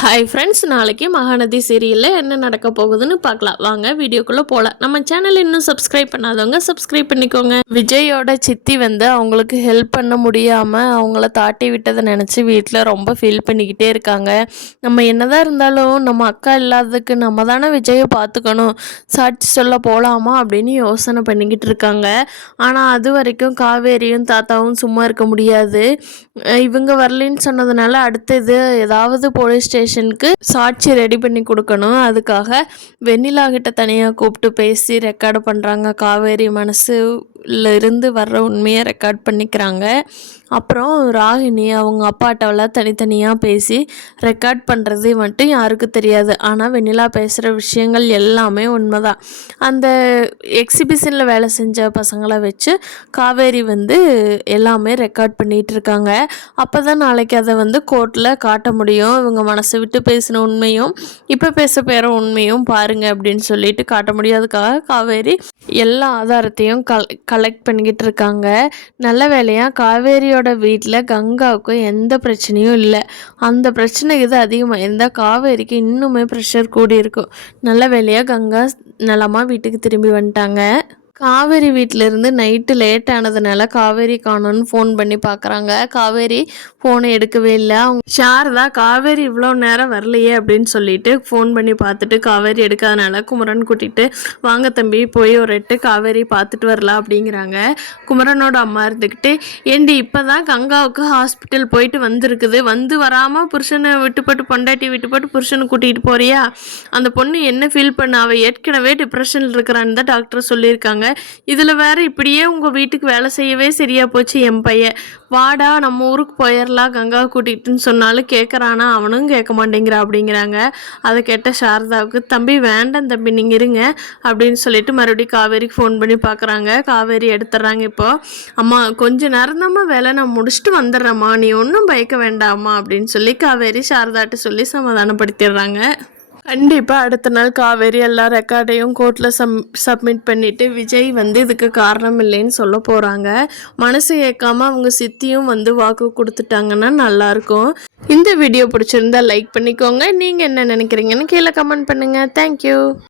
Hi friends, நாளைக்கு மகாநதி சீரியலில் என்ன நடக்க போகுதுன்னு பார்க்கலாம். வாங்க வீடியோக்குள்ளே போகலாம். நம்ம சேனல் இன்னும் சப்ஸ்கிரைப் பண்ணாதவங்க சப்ஸ்கிரைப் பண்ணிக்கோங்க. விஜயோட சித்தி அவங்களுக்கு ஹெல்ப் பண்ண முடியாமல் அவங்கள தாட்டி விட்டதை நினச்சி வீட்டில் ரொம்ப ஃபீல் பண்ணிக்கிட்டே இருக்காங்க. நம்ம என்னதான் இருந்தாலும் நம்ம அக்கா இல்லாததுக்கு நம்ம தானே விஜயை பார்த்துக்கணும், சாட்சி சொல்ல போகலாமா அப்படின்னு யோசனை பண்ணிக்கிட்டு இருக்காங்க. ஆனால் அது வரைக்கும் காவேரியும் தாத்தாவும் சும்மா இருக்க முடியாது. இவங்க வரலன்னு சொன்னதுனால அடுத்தது ஏதாவது போலீஸ் ஸ்டேஷனுக்கு சாட்சி ரெடி பண்ணி கொடுக்கணும். அதுக்காக வெண்ணிலா கிட்ட தனியாக கூப்பிட்டு பேசி ரெக்கார்டு பண்ணுறாங்க. காவேரி மனசுல வர்ற உண்மையை ரெக்கார்ட் பண்ணிக்கிறாங்க. அப்புறம் ராகினி அவங்க அப்பாட்டவெல்லாம் தனித்தனியாக பேசி ரெக்கார்ட் பண்ணுறது மட்டும் யாருக்கும் தெரியாது. ஆனால் வெண்ணிலா பேசுகிற விஷயங்கள் எல்லாமே உண்மைதான். அந்த எக்ஸிபிஷனில் வேலை செஞ்ச பசங்களை வச்சு காவேரி எல்லாமே ரெக்கார்ட் பண்ணிகிட்டு இருக்காங்க. அப்போ தான் நாளைக்கு அதை கோர்ட்டில் காட்ட முடியும். இவங்க மனசை விட்டு பேசின உண்மையும் இப்போ பேச போகிற உண்மையும் பாருங்க அப்படின்னு சொல்லிட்டு காட்ட முடியாதுக்காக காவேரி எல்லா ஆதாரத்தையும் கலெக்ட் பண்ணிக்கிட்டு இருக்காங்க. நல்ல வேலையாக காவேரியோட வீட்டில் கங்காவுக்கு எந்த பிரச்சனையும் இல்லை. அந்த பிரச்சனை இது அதிகமாக இருந்தால் காவேரிக்கு இன்னுமே ப்ரெஷர் கூடி இருக்கும். நல்ல வேலையாக கங்கா நலமாக வீட்டுக்கு திரும்பி வந்துட்டாங்க. காவேரி வீட்டிலேருந்து நைட்டு லேட் ஆனதுனால காவேரி காணோன்னு ஃபோன் பண்ணி பார்க்குறாங்க. காவேரி ஃபோனை எடுக்கவே இல்லை. அவங்க சாரதா காவேரி இவ்வளோ நேரம் வரலையே அப்படின்னு சொல்லிட்டு ஃபோன் பண்ணி பார்த்துட்டு காவேரி எடுக்காதனால குமரன் கூட்டிகிட்டு வாங்க தம்பி போய் ஒரு காவேரி பார்த்துட்டு வரலாம் அப்படிங்கிறாங்க. குமரனோட அம்மா இருந்துக்கிட்டு ஏண்டி இப்போ தான் கங்காவுக்கு ஹாஸ்பிட்டல் போயிட்டு வந்திருக்குது, வராமல் புருஷனை விட்டுப்பட்டு பொண்டாட்டி விட்டுப்பட்டு புருஷனை கூட்டிகிட்டு போறியா? அந்த பொண்ணு என்ன ஃபீல் பண்ண? அவள் ஏற்கனவே டிப்ரெஷனில் இருக்கிறான்னு தான் டாக்டர் சொல்லியிருக்காங்க. இதில் வேற இப்படியே உங்கள் வீட்டுக்கு வேலை செய்யவே சரியா போச்சு. என் பையன் வாடா நம்ம ஊருக்கு போயிடலாம் கங்கா கூட்டிகிட்டுன்னு சொன்னாலும் கேட்குறானா? அவனும் கேட்க மாட்டேங்கிறா அப்படிங்கிறாங்க. அதை கேட்ட சாரதாவுக்கு தம்பி வேண்டாம் தம்பி நீங்கள் இருங்க அப்படின்னு சொல்லிட்டு மறுபடியும் காவேரிக்கு ஃபோன் பண்ணி பார்க்குறாங்க. காவேரி எடுத்துட்றாங்க. இப்போது அம்மா கொஞ்சம் நேரம் தாம்மா வேலை, நான் முடிச்சுட்டு வந்துடுறேம்மா, நீ ஒன்றும் பயக்க வேண்டாம்மா அப்படின்னு சொல்லி காவேரி சாரதாட்ட சொல்லி சமாதானப்படுத்திடுறாங்க. கண்டிப்பாக அடுத்த நாள் காவேரி எல்லா ரெக்கார்டையும் கோர்ட்டில் சப்மிட் பண்ணிவிட்டு விஜய் இதுக்கு காரணம் இல்லைன்னு சொல்ல போகிறாங்க. மனசு கேட்காம அவங்க சித்தியும் வாக்கு கொடுத்துட்டாங்கன்னா நல்லாயிருக்கும். இந்த வீடியோ பிடிச்சிருந்தா லைக் பண்ணிக்கோங்க. நீங்கள் என்ன நினைக்கிறீங்கன்னு கீழே கமெண்ட் பண்ணுங்கள். தேங்க்யூ.